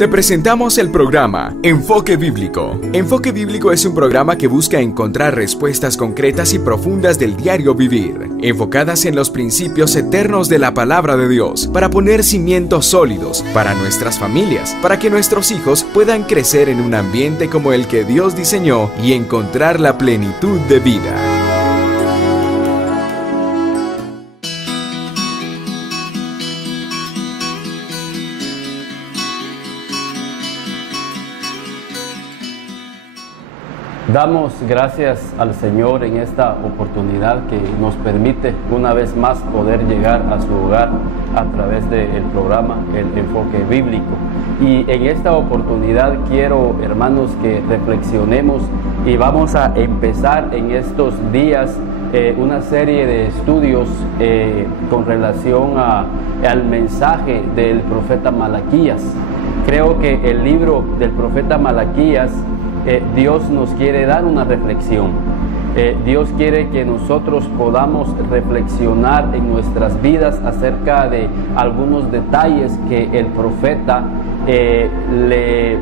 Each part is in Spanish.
Te presentamos el programa Enfoque Bíblico. Enfoque Bíblico es un programa que busca encontrar respuestas concretas y profundas del diario vivir, enfocadas en los principios eternos de la palabra de Dios, para poner cimientos sólidos para nuestras familias, para que nuestros hijos puedan crecer en un ambiente como el que Dios diseñó y encontrar la plenitud de vida. Damos gracias al Señor en esta oportunidad que nos permite una vez más poder llegar a su hogar a través del programa El Enfoque Bíblico. Y en esta oportunidad quiero, hermanos, que reflexionemos y vamos a empezar en estos días una serie de estudios con relación al mensaje del profeta Malaquías. Creo que el libro del profeta Malaquías, Dios nos quiere dar una reflexión. Dios quiere que nosotros podamos reflexionar en nuestras vidas acerca de algunos detalles que el profeta le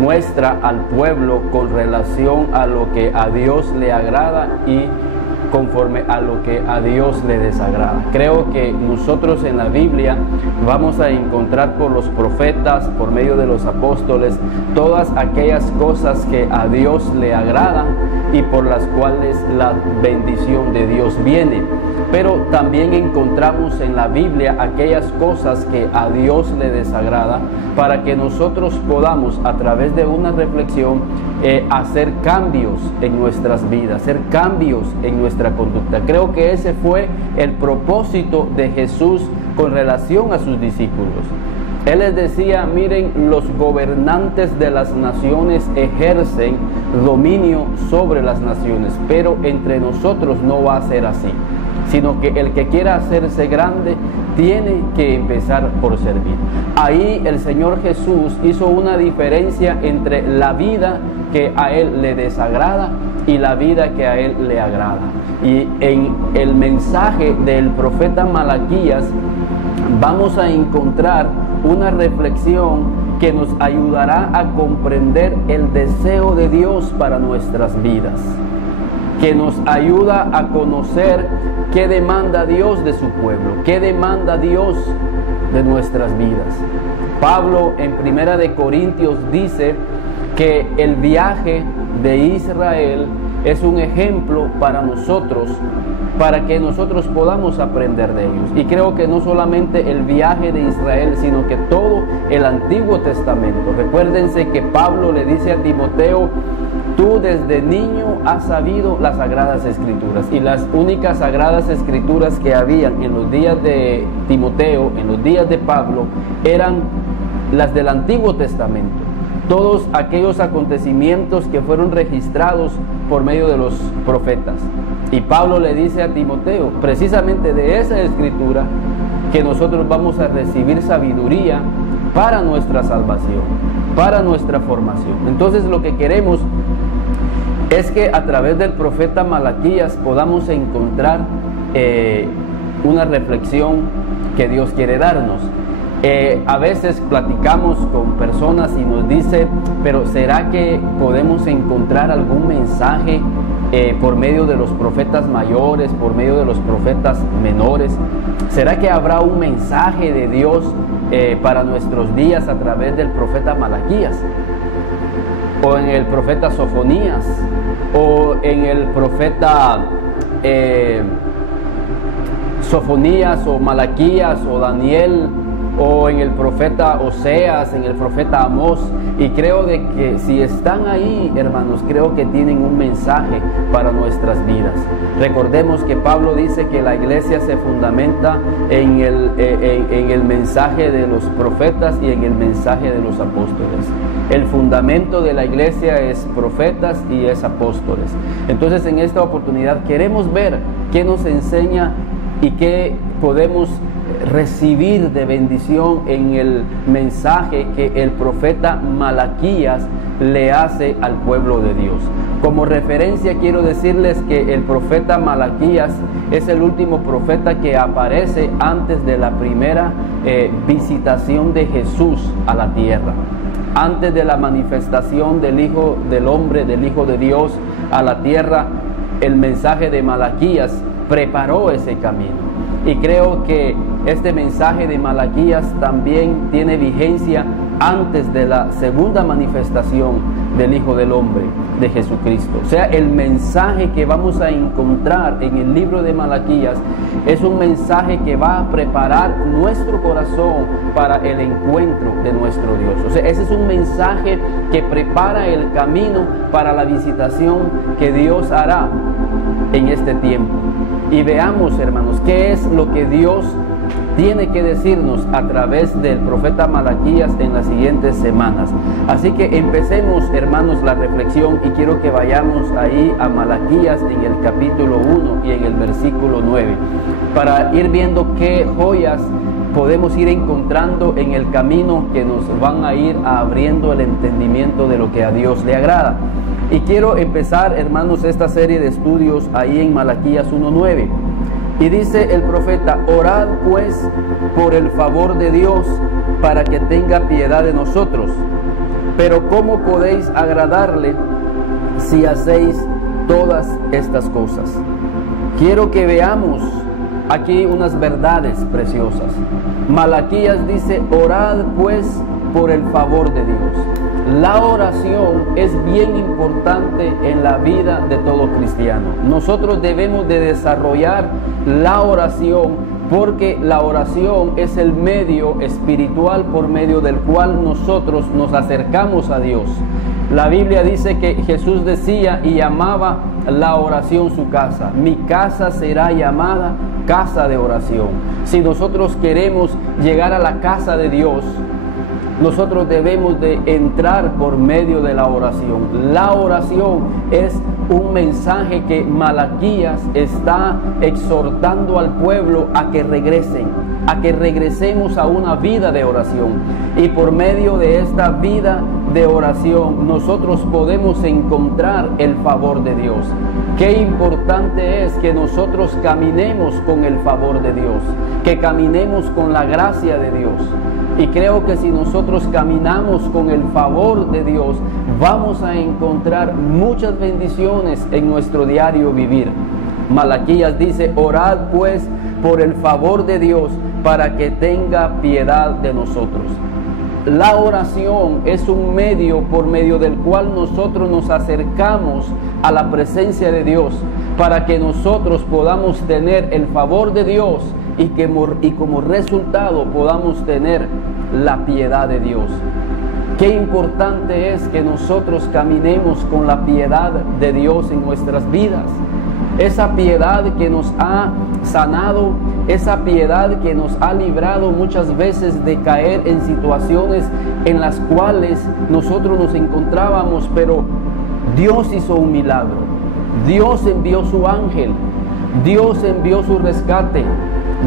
muestra al pueblo con relación a lo que a Dios le agrada y conforme a lo que a Dios le desagrada. Creo que nosotros en la Biblia vamos a encontrar por los profetas, por medio de los apóstoles, todas aquellas cosas que a Dios le agradan y por las cuales la bendición de Dios viene. Pero también encontramos en la Biblia aquellas cosas que a Dios le desagrada, para que nosotros podamos, a través de una reflexión, hacer cambios en nuestras vidas, hacer cambios en nuestra conducta. Creo que ese fue el propósito de Jesús con relación a sus discípulos. Él les decía: miren, los gobernantes de las naciones ejercen dominio sobre las naciones, pero entre nosotros no va a ser así, sino que el que quiera hacerse grande tiene que empezar por servir. Ahí el Señor Jesús hizo una diferencia entre la vida que a Él le desagrada y la vida que a Él le agrada. Y en el mensaje del profeta Malaquías vamos a encontrar una reflexión que nos ayudará a comprender el deseo de Dios para nuestras vidas, que nos ayuda a conocer qué demanda Dios de su pueblo, qué demanda Dios de nuestras vidas. Pablo en 1 de Corintios dice que el viaje de Israel es un ejemplo para nosotros, para que nosotros podamos aprender de ellos. Y creo que no solamente el viaje de Israel, sino que todo el Antiguo Testamento. Recuérdense que Pablo le dice a Timoteo: tú desde niño has sabido las Sagradas Escrituras. Y las únicas Sagradas Escrituras que habían en los días de Timoteo, en los días de Pablo, eran las del Antiguo Testamento. Todos aquellos acontecimientos que fueron registrados por medio de los profetas. Y Pablo le dice a Timoteo, precisamente de esa escritura, que nosotros vamos a recibir sabiduría para nuestra salvación, para nuestra formación. Entonces lo que queremos es que a través del profeta Malaquías podamos encontrar una reflexión que Dios quiere darnos. A veces platicamos con personas y nos dice: pero ¿será que podemos encontrar algún mensaje por medio de los profetas mayores, por medio de los profetas menores? ¿Será que habrá un mensaje de Dios para nuestros días a través del profeta Malaquías? ¿O en el profeta Sofonías? ¿O en el profeta Sofonías o Malaquías o Daniel? ¿O en el profeta Oseas, en el profeta Amós? Y creo de que si están ahí, hermanos, creo que tienen un mensaje para nuestras vidas. Recordemos que Pablo dice que la iglesia se fundamenta en el mensaje de los profetas y en el mensaje de los apóstoles. El fundamento de la iglesia es profetas y es apóstoles. Entonces, en esta oportunidad queremos ver qué nos enseña y qué podemos recibir de bendición en el mensaje que el profeta Malaquías le hace al pueblo de Dios. Como referencia quiero decirles que el profeta Malaquías es el último profeta que aparece antes de la primera visitación de Jesús a la tierra, antes de la manifestación del Hijo del Hombre, del Hijo de Dios a la tierra. El mensaje de Malaquías preparó ese camino, y creo que este mensaje de Malaquías también tiene vigencia antes de la segunda manifestación del Hijo del Hombre, de Jesucristo. O sea, el mensaje que vamos a encontrar en el libro de Malaquías es un mensaje que va a preparar nuestro corazón para el encuentro de nuestro Dios. O sea, ese es un mensaje que prepara el camino para la visitación que Dios hará en este tiempo. Y veamos, hermanos, qué es lo que Dios tiene que decirnos a través del profeta Malaquías en las siguientes semanas. Así que empecemos, hermanos, la reflexión, y quiero que vayamos ahí a Malaquías en el capítulo 1 y en el versículo 9, para ir viendo qué joyas podemos ir encontrando en el camino que nos van a ir abriendo el entendimiento de lo que a Dios le agrada. Y quiero empezar, hermanos, esta serie de estudios ahí en Malaquías 1:9. Y dice el profeta: orad pues por el favor de Dios para que tenga piedad de nosotros. Pero ¿cómo podéis agradarle si hacéis todas estas cosas? Quiero que veamos aquí unas verdades preciosas. Malaquías dice: orad pues por el favor de Dios. La oración es bien importante en la vida de todo cristiano. Nosotros debemos de desarrollar la oración, porque la oración es el medio espiritual por medio del cual nosotros nos acercamos a Dios. La Biblia dice que Jesús decía y llamaba la oración su casa. Mi casa será llamada casa de oración. Si nosotros queremos llegar a la casa de Dios, nosotros debemos de entrar por medio de la oración. La oración es un mensaje que Malaquías está exhortando al pueblo a que regresen, a que regresemos a una vida de oración. Y por medio de esta vida de oración nosotros podemos encontrar el favor de Dios. Qué importante es que nosotros caminemos con el favor de Dios, que caminemos con la gracia de Dios. Y creo que si nosotros caminamos con el favor de Dios, vamos a encontrar muchas bendiciones en nuestro diario vivir. Malaquías dice: orad pues por el favor de Dios para que tenga piedad de nosotros. La oración es un medio por medio del cual nosotros nos acercamos a la presencia de Dios, para que nosotros podamos tener el favor de Dios y como resultado podamos tener la piedad de Dios. Qué importante es que nosotros caminemos con la piedad de Dios en nuestras vidas. Esa piedad que nos ha sanado, esa piedad que nos ha librado muchas veces de caer en situaciones en las cuales nosotros nos encontrábamos, pero Dios hizo un milagro. Dios envió su ángel, Dios envió su rescate,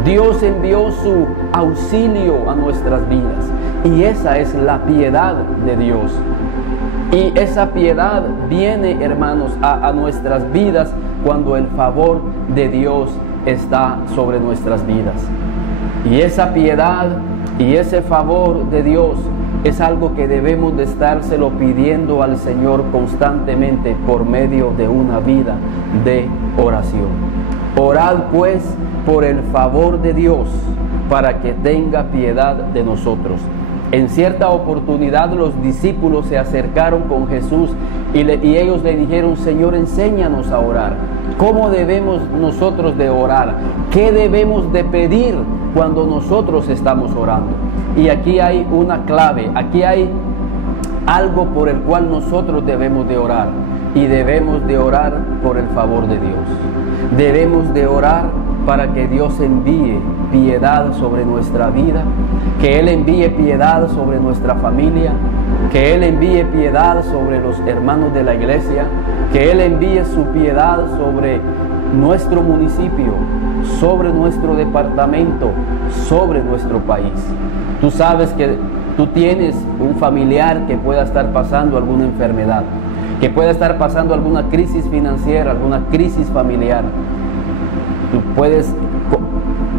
Dios envió su auxilio a nuestras vidas. Y esa es la piedad de Dios. Y esa piedad viene, hermanos, a nuestras vidas cuando el favor de Dios está sobre nuestras vidas. Y esa piedad y ese favor de Dios es algo que debemos de estárselo pidiendo al Señor constantemente por medio de una vida de oración. Orad pues por el favor de Dios para que tenga piedad de nosotros. En cierta oportunidad los discípulos se acercaron con Jesús y ellos le dijeron: Señor, enséñanos a orar. ¿Cómo debemos nosotros de orar? ¿Qué debemos de pedir cuando nosotros estamos orando? Y aquí hay una clave, aquí hay algo por el cual nosotros debemos de orar. Y debemos de orar por el favor de Dios. Debemos de orar para que Dios envíe piedad sobre nuestra vida, que Él envíe piedad sobre nuestra familia, que Él envíe piedad sobre los hermanos de la iglesia, que Él envíe su piedad sobre nuestro municipio, sobre nuestro departamento, sobre nuestro país. Tú sabes que tú tienes un familiar que pueda estar pasando alguna enfermedad, que pueda estar pasando alguna crisis financiera, alguna crisis familiar. Tú puedes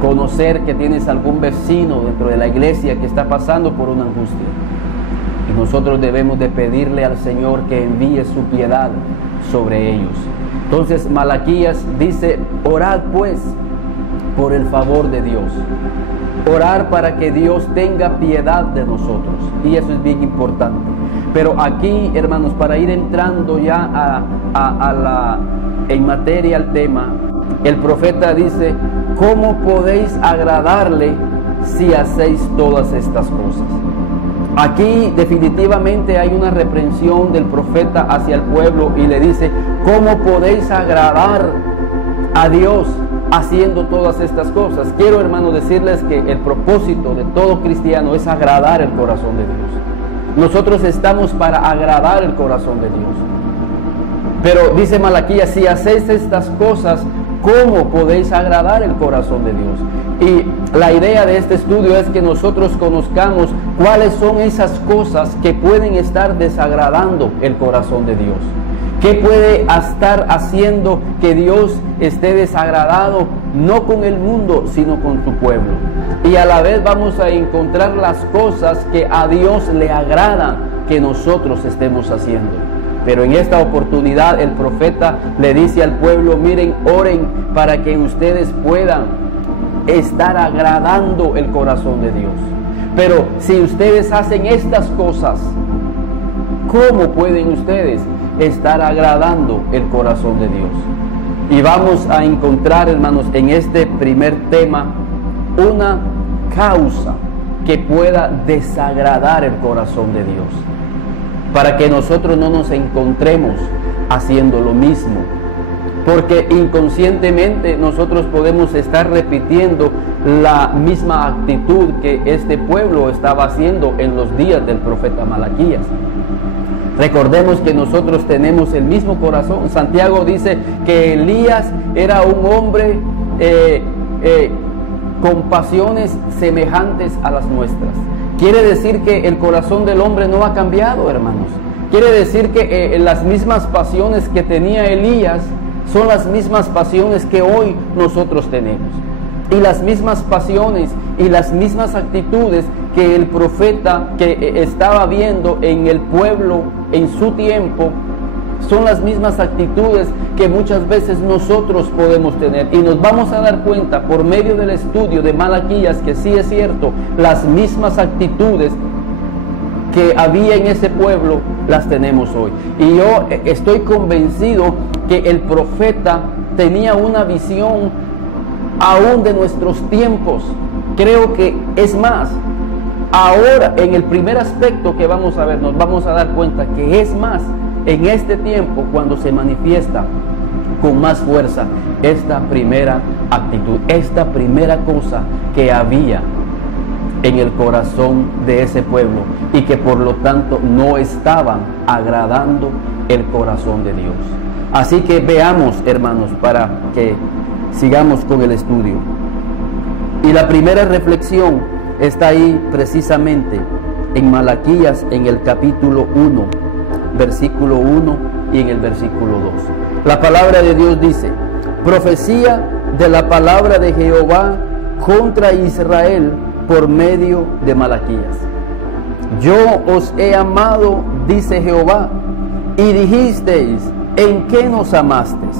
conocer que tienes algún vecino dentro de la iglesia que está pasando por una angustia. Y nosotros debemos de pedirle al Señor que envíe su piedad sobre ellos. Entonces Malaquías dice: orad pues por el favor de Dios. Orar para que Dios tenga piedad de nosotros. Y eso es bien importante. Pero aquí, hermanos, para ir entrando ya en materia al tema, el profeta dice: ¿cómo podéis agradarle si hacéis todas estas cosas? Aquí definitivamente hay una reprensión del profeta hacia el pueblo y le dice: ¿cómo podéis agradar a Dios haciendo todas estas cosas? Quiero, hermanos, decirles que el propósito de todo cristiano es agradar el corazón de Dios. Nosotros estamos para agradar el corazón de Dios. Pero dice Malaquías: si hacéis estas cosas, ¿cómo podéis agradar el corazón de Dios? Y la idea de este estudio es que nosotros conozcamos cuáles son esas cosas que pueden estar desagradando el corazón de Dios. ¿Qué puede estar haciendo que Dios esté desagradado, no con el mundo, sino con su pueblo? Y a la vez vamos a encontrar las cosas que a Dios le agrada que nosotros estemos haciendo. Pero en esta oportunidad el profeta le dice al pueblo: miren, oren para que ustedes puedan estar agradando el corazón de Dios. Pero si ustedes hacen estas cosas, ¿cómo pueden ustedes estar agradando el corazón de Dios? Y vamos a encontrar, hermanos, en este primer tema una causa que pueda desagradar el corazón de Dios, para que nosotros no nos encontremos haciendo lo mismo, porque inconscientemente nosotros podemos estar repitiendo la misma actitud que este pueblo estaba haciendo en los días del profeta Malaquías. Recordemos que nosotros tenemos el mismo corazón. Santiago dice que Elías era un hombre con pasiones semejantes a las nuestras. Quiere decir que el corazón del hombre no ha cambiado, hermanos. Quiere decir que las mismas pasiones que tenía Elías son las mismas pasiones que hoy nosotros tenemos. Y las mismas pasiones y las mismas actitudes que el profeta que estaba viendo en el pueblo en su tiempo son las mismas actitudes que muchas veces nosotros podemos tener. Y nos vamos a dar cuenta por medio del estudio de Malaquías que sí es cierto, las mismas actitudes que había en ese pueblo las tenemos hoy. Y yo estoy convencido que el profeta tenía una visión aún de nuestros tiempos. Creo que es más, ahora en el primer aspecto que vamos a ver, nos vamos a dar cuenta que es más en este tiempo cuando se manifiesta con más fuerza esta primera actitud, esta primera cosa que había en el corazón de ese pueblo y que por lo tanto no estaban agradando el corazón de Dios. Así que veamos, hermanos, para que sigamos con el estudio. Y la primera reflexión está ahí precisamente en Malaquías, en el capítulo 1, versículo 1 y en el versículo 2. La palabra de Dios dice: profecía de la palabra de Jehová contra Israel por medio de Malaquías. Yo os he amado, dice Jehová, y dijisteis: ¿en qué nos amasteis?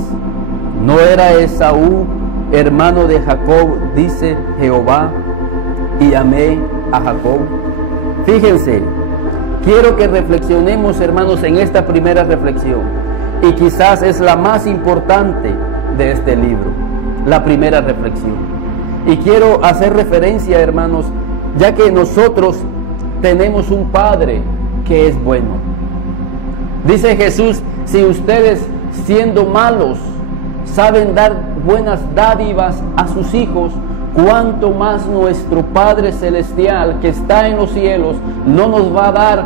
¿No era Esaú hermano de Jacob, dice Jehová, y amé a Jacob? Fíjense, quiero que reflexionemos, hermanos, en esta primera reflexión, y quizás es la más importante de este libro, la primera reflexión. Y quiero hacer referencia, hermanos, ya que nosotros tenemos un Padre que es bueno. Dice Jesús: si ustedes, siendo malos, saben dar buenas dádivas a sus hijos, cuánto más nuestro Padre Celestial que está en los cielos no nos va a dar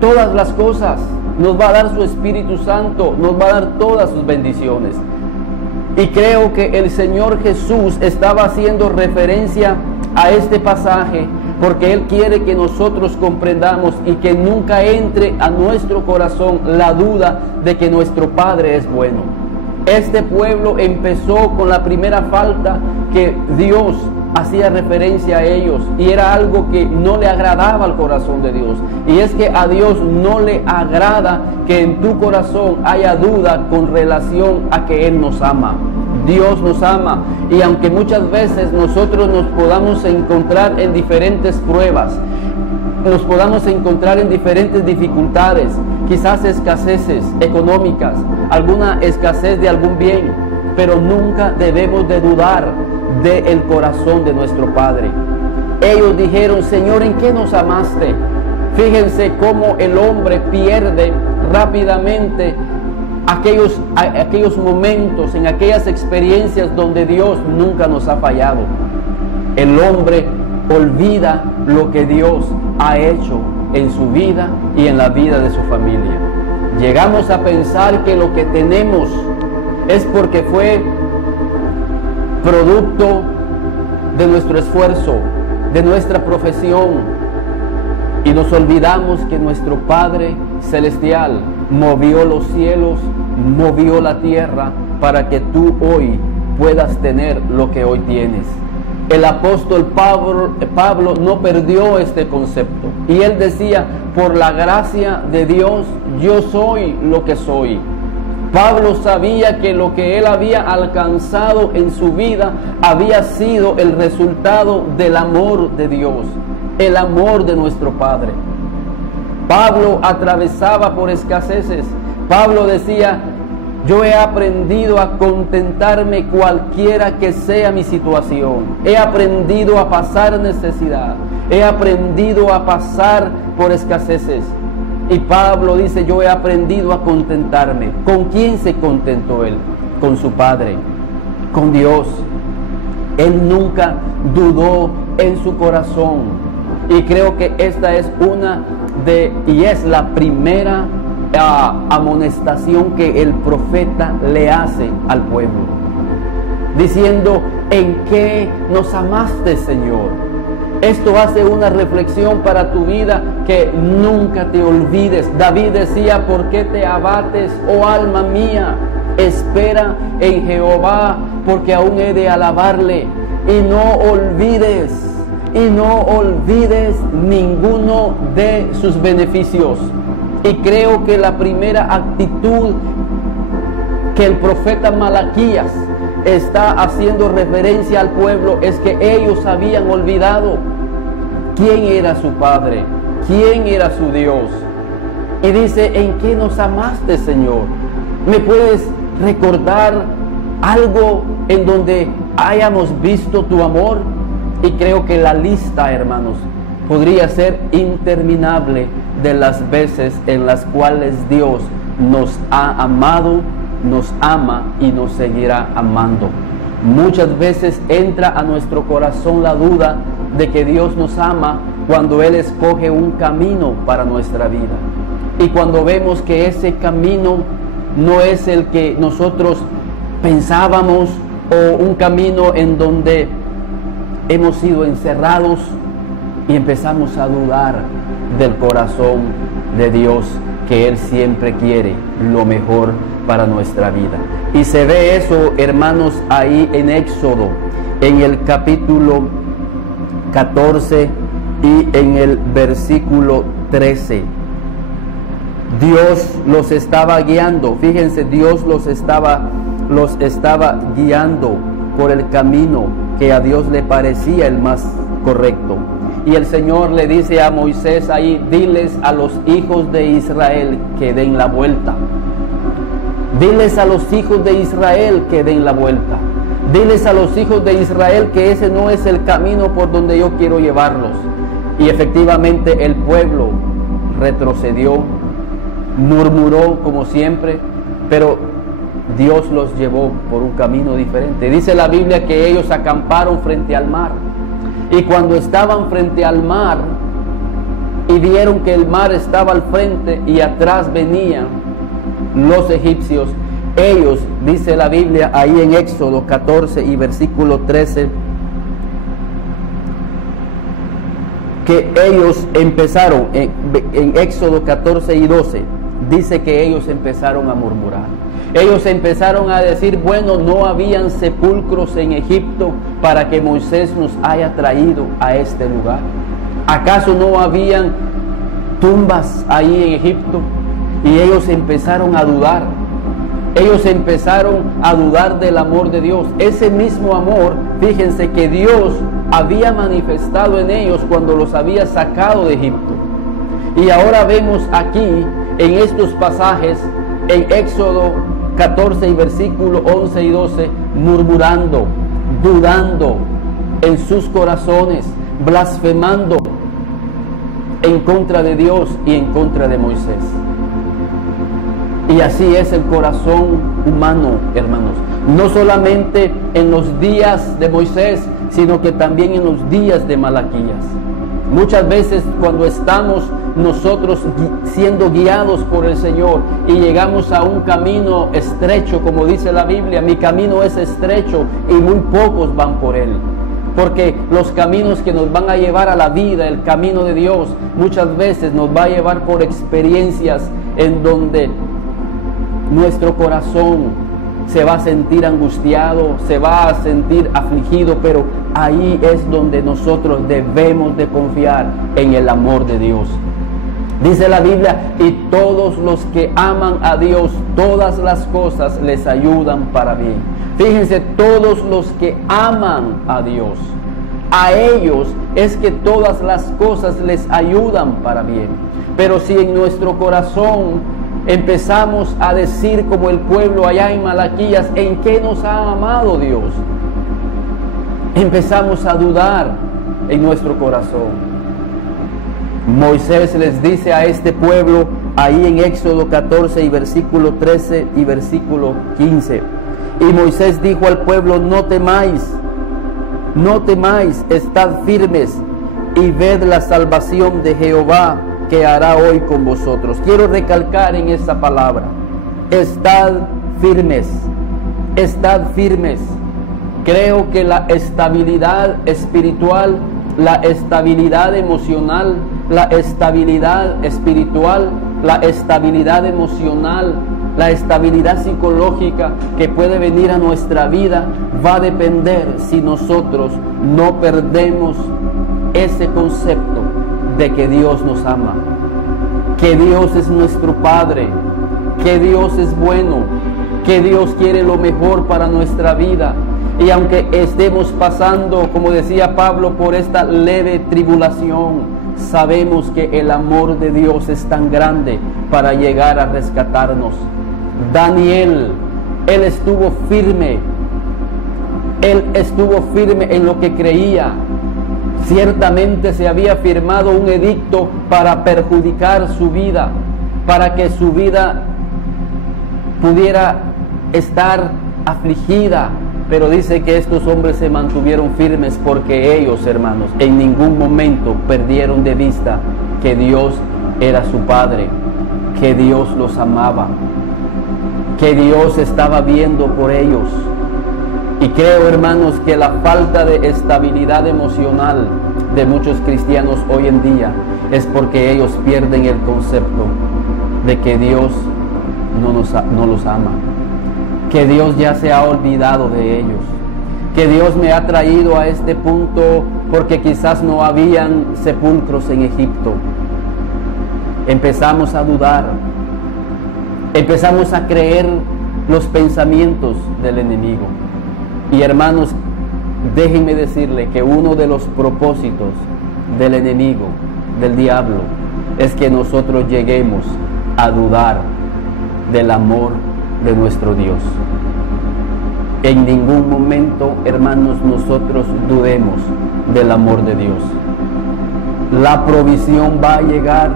todas las cosas, nos va a dar su Espíritu Santo, nos va a dar todas sus bendiciones. Y creo que el Señor Jesús estaba haciendo referencia a este pasaje porque Él quiere que nosotros comprendamos y que nunca entre a nuestro corazón la duda de que nuestro Padre es bueno. Este pueblo empezó con la primera falta que Dios hacía referencia a ellos, y era algo que no le agradaba al corazón de Dios, y es que a Dios no le agrada que en tu corazón haya duda con relación a que Él nos ama. Dios nos ama, y aunque muchas veces nosotros nos podamos encontrar en diferentes pruebas, nos podamos encontrar en diferentes dificultades, quizás escaseces económicas, alguna escasez de algún bien, pero nunca debemos de dudar del corazón de nuestro Padre. Ellos dijeron: Señor, ¿en qué nos amaste? Fíjense cómo el hombre pierde rápidamente aquellos momentos, en aquellas experiencias donde Dios nunca nos ha fallado. El hombre olvida lo que Dios ha hecho en su vida y en la vida de su familia. Llegamos a pensar que lo que tenemos es porque fue producto de nuestro esfuerzo, de nuestra profesión, y nos olvidamos que nuestro Padre Celestial movió los cielos, movió la tierra para que tú hoy puedas tener lo que hoy tienes. El apóstol Pablo no perdió este concepto, y él decía: por la gracia de Dios yo soy lo que soy. Pablo sabía que lo que él había alcanzado en su vida había sido el resultado del amor de Dios, el amor de nuestro Padre. Pablo atravesaba por escaseces. Pablo decía: yo he aprendido a contentarme cualquiera que sea mi situación. He aprendido a pasar necesidad. He aprendido a pasar por escaseces. Y Pablo dice: yo he aprendido a contentarme. ¿Con quién se contentó él? Con su Padre, con Dios. Él nunca dudó en su corazón. Y creo que esta es es la primera amonestación que el profeta le hace al pueblo, diciendo: ¿en qué nos amaste, Señor? Esto hace una reflexión para tu vida, que nunca te olvides. David decía: ¿por qué te abates, oh alma mía? Espera en Jehová, porque aún he de alabarle. Y no olvides ninguno de sus beneficios. Y creo que la primera actitud que el profeta Malaquías está haciendo referencia al pueblo es que ellos habían olvidado quién era su Padre, quién era su Dios. Y dice: ¿en qué nos amaste, Señor? ¿Me puedes recordar algo en donde hayamos visto tu amor? Y creo que la lista, hermanos, podría ser interminable de las veces en las cuales Dios nos ha amado, nos ama y nos seguirá amando. Muchas veces entra a nuestro corazón la duda de que Dios nos ama cuando Él escoge un camino para nuestra vida. Y cuando vemos que ese camino no es el que nosotros pensábamos, o un camino en donde hemos sido encerrados, y empezamos a dudar del corazón de Dios, que Él siempre quiere lo mejor para nuestra vida. Y se ve eso, hermanos, ahí en Éxodo, en el capítulo 14 y en el versículo 13. Dios los estaba guiando. Fíjense, Dios los estaba guiando por el camino que a Dios le parecía el más correcto. Y el Señor le dice a Moisés ahí: diles a los hijos de Israel que den la vuelta. Diles a los hijos de Israel que den la vuelta. Diles a los hijos de Israel que ese no es el camino por donde yo quiero llevarlos. Y efectivamente el pueblo retrocedió, murmuró como siempre, pero Dios los llevó por un camino diferente. Dice la Biblia que ellos acamparon frente al mar. Y cuando estaban frente al mar y vieron que el mar estaba al frente y atrás venían los egipcios, ellos, dice la Biblia ahí en Éxodo 14 y versículo 13, que ellos empezaron, en Éxodo 14 y 12, dice que ellos empezaron a murmurar. Ellos empezaron a decir, bueno, no habían sepulcros en Egipto para que Moisés nos haya traído a este lugar. ¿Acaso no habían tumbas ahí en Egipto? Y ellos empezaron a dudar. Ellos empezaron a dudar del amor de Dios. Ese mismo amor, fíjense que Dios había manifestado en ellos cuando los había sacado de Egipto. Y ahora vemos aquí, en estos pasajes, en Éxodo 14 y versículo 11 y 12, murmurando, dudando en sus corazones, blasfemando en contra de Dios y en contra de Moisés. Y así es el corazón humano, hermanos. No solamente en los días de Moisés, sino que también en los días de Malaquías. Muchas veces cuando estamos nosotros siendo guiados por el Señor y llegamos a un camino estrecho, como dice la Biblia, mi camino es estrecho y muy pocos van por él. Porque los caminos que nos van a llevar a la vida, el camino de Dios, muchas veces nos va a llevar por experiencias en donde nuestro corazón se va a sentir angustiado, se va a sentir afligido, pero ahí es donde nosotros debemos de confiar en el amor de Dios. Dice la Biblia, y todos los que aman a Dios, todas las cosas les ayudan para bien. Fíjense, todos los que aman a Dios, a ellos es que todas las cosas les ayudan para bien. Pero si en nuestro corazón empezamos a decir como el pueblo allá en Malaquías, ¿en qué nos ha amado Dios? Empezamos a dudar en nuestro corazón. Moisés les dice a este pueblo ahí en Éxodo 14 y versículo 13 y versículo 15. Y Moisés dijo al pueblo, no temáis, estad firmes y ved la salvación de Jehová que hará hoy con vosotros. Quiero recalcar en esa palabra, estad firmes, estad firmes. Creo que la estabilidad espiritual, la estabilidad emocional, la estabilidad espiritual, la estabilidad emocional, la estabilidad psicológica que puede venir a nuestra vida va a depender si nosotros no perdemos ese concepto de que Dios nos ama, que Dios es nuestro Padre, que Dios es bueno, que Dios quiere lo mejor para nuestra vida. Y aunque estemos pasando, como decía Pablo, por esta leve tribulación, sabemos que el amor de Dios es tan grande para llegar a rescatarnos. Daniel, él estuvo firme en lo que creía. Ciertamente se había firmado un edicto para perjudicar su vida, para que su vida pudiera estar afligida. Pero dice que estos hombres se mantuvieron firmes porque ellos, hermanos, en ningún momento perdieron de vista que Dios era su Padre, que Dios los amaba, que Dios estaba viendo por ellos. Y creo, hermanos, que la falta de estabilidad emocional de muchos cristianos hoy en día es porque ellos pierden el concepto de que Dios no los ama, que Dios ya se ha olvidado de ellos, que Dios me ha traído a este punto porque quizás no habían sepulcros en Egipto. Empezamos a dudar, empezamos a creer los pensamientos del enemigo. Y hermanos, déjenme decirle que uno de los propósitos del enemigo, del diablo, es que nosotros lleguemos a dudar del amor de nuestro Dios. En ningún momento, hermanos, nosotros dudemos del amor de Dios. La provisión va a llegar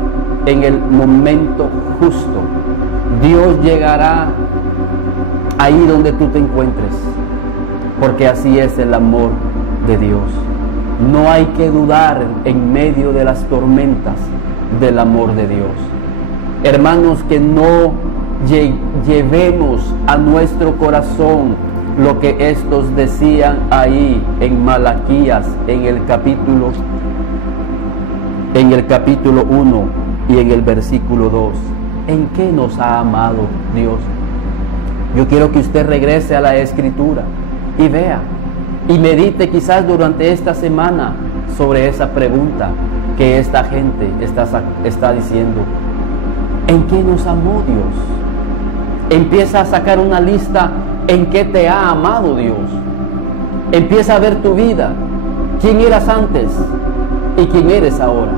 en el momento justo. Dios llegará ahí donde tú te encuentres, porque así es el amor de Dios. No hay que dudar en medio de las tormentas del amor de Dios. Hermanos, que no llevemos a nuestro corazón lo que estos decían ahí en Malaquías, en el capítulo 1 y en el versículo 2. ¿En qué nos ha amado Dios? Yo quiero que usted regrese a la Escritura y vea y medite quizás durante esta semana sobre esa pregunta que esta gente está diciendo. ¿En qué nos amó Dios? Empieza a sacar una lista en qué te ha amado Dios. Empieza a ver tu vida, quién eras antes y quién eres ahora.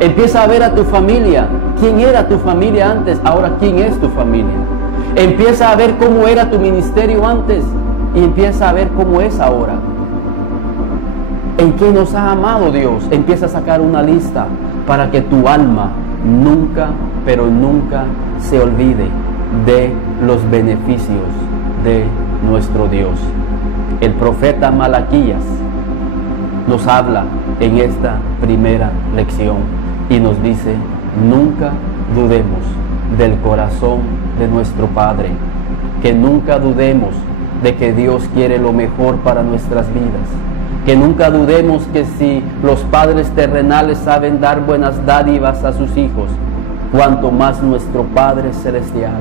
Empieza a ver a tu familia, quién era tu familia antes, ahora quién es tu familia. Empieza a ver cómo era tu ministerio antes y empieza a ver cómo es ahora. ¿En qué nos ha amado Dios? Empieza a sacar una lista para que tu alma nunca, pero nunca se olvide de los beneficios de nuestro Dios. El profeta Malaquías nos habla en esta primera lección y nos dice: nunca dudemos del corazón de nuestro Padre, que nunca dudemos de que Dios quiere lo mejor para nuestras vidas, que nunca dudemos que si los padres terrenales saben dar buenas dádivas a sus hijos, cuanto más nuestro Padre celestial.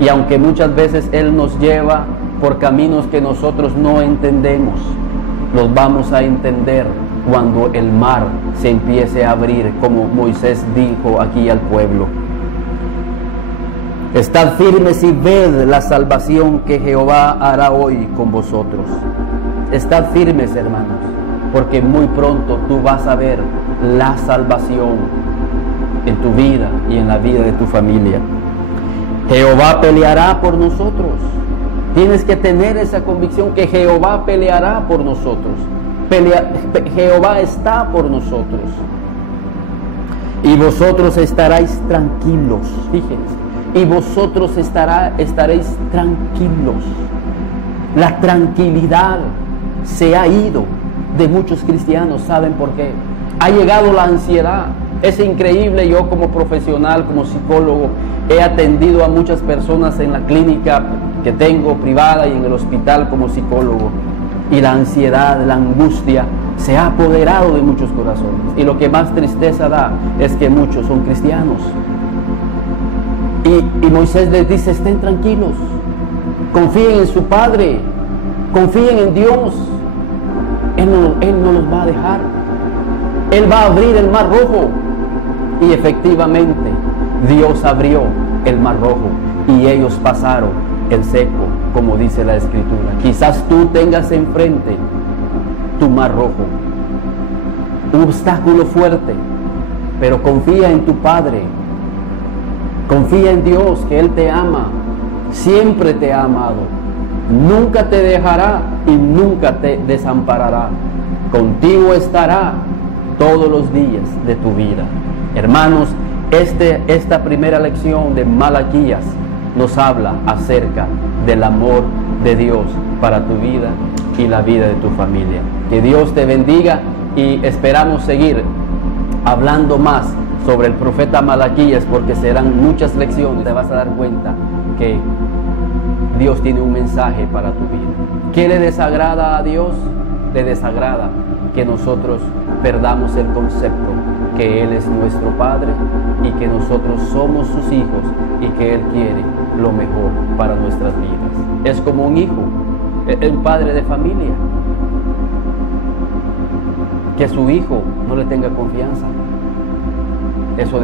Y aunque muchas veces Él nos lleva por caminos que nosotros no entendemos, los vamos a entender cuando el mar se empiece a abrir, como Moisés dijo aquí al pueblo. Estad firmes y ved la salvación que Jehová hará hoy con vosotros. Estad firmes, hermanos, porque muy pronto tú vas a ver la salvación en tu vida y en la vida de tu familia. Jehová peleará por nosotros. Tienes que tener esa convicción que Jehová peleará por nosotros. Jehová está por nosotros. Y vosotros estaréis tranquilos. Fíjense. Y vosotros estaréis tranquilos. La tranquilidad se ha ido de muchos cristianos. ¿Saben por qué? Ha llegado la ansiedad. Es increíble. Yo como profesional, como psicólogo, he atendido a muchas personas en la clínica que tengo privada y en el hospital como psicólogo. Y la ansiedad, la angustia se ha apoderado de muchos corazones. Y lo que más tristeza da es que muchos son cristianos. Y Moisés les dice: estén tranquilos, confíen en su Padre, confíen en Dios. Él no los va a dejar. Él va a abrir el mar rojo. Y efectivamente Dios abrió el mar rojo y ellos pasaron en seco, como dice la Escritura. Quizás tú tengas enfrente tu mar rojo, un obstáculo fuerte, pero confía en tu Padre. Confía en Dios, que Él te ama, siempre te ha amado, nunca te dejará y nunca te desamparará. Contigo estará todos los días de tu vida. Hermanos, esta primera lección de Malaquías nos habla acerca del amor de Dios para tu vida y la vida de tu familia. Que Dios te bendiga y esperamos seguir hablando más sobre el profeta Malaquías, porque serán muchas lecciones. Te vas a dar cuenta que Dios tiene un mensaje para tu vida. ¿Qué le desagrada a Dios? Le desagrada que nosotros perdamos el concepto que Él es nuestro Padre y que nosotros somos sus hijos y que Él quiere lo mejor para nuestras vidas. Es como un hijo, un padre de familia, que su hijo no le tenga confianza. Eso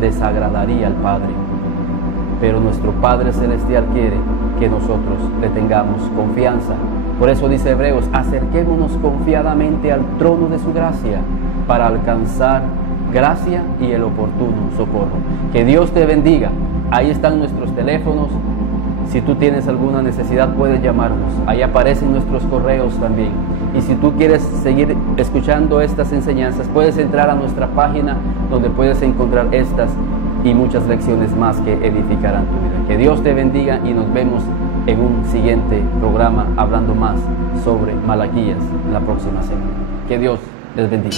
desagradaría al Padre. Pero nuestro Padre Celestial quiere que nosotros le tengamos confianza. Por eso dice Hebreos: acerquémonos confiadamente al trono de su gracia para alcanzar gracia y el oportuno socorro. Que Dios te bendiga. Ahí están nuestros teléfonos. Si tú tienes alguna necesidad, puedes llamarnos. Ahí aparecen nuestros correos también. Y si tú quieres seguir escuchando estas enseñanzas, puedes entrar a nuestra página, donde puedes encontrar estas y muchas lecciones más que edificarán tu vida. Que Dios te bendiga y nos vemos en un siguiente programa hablando más sobre Malaquías la próxima semana. Que Dios les bendiga.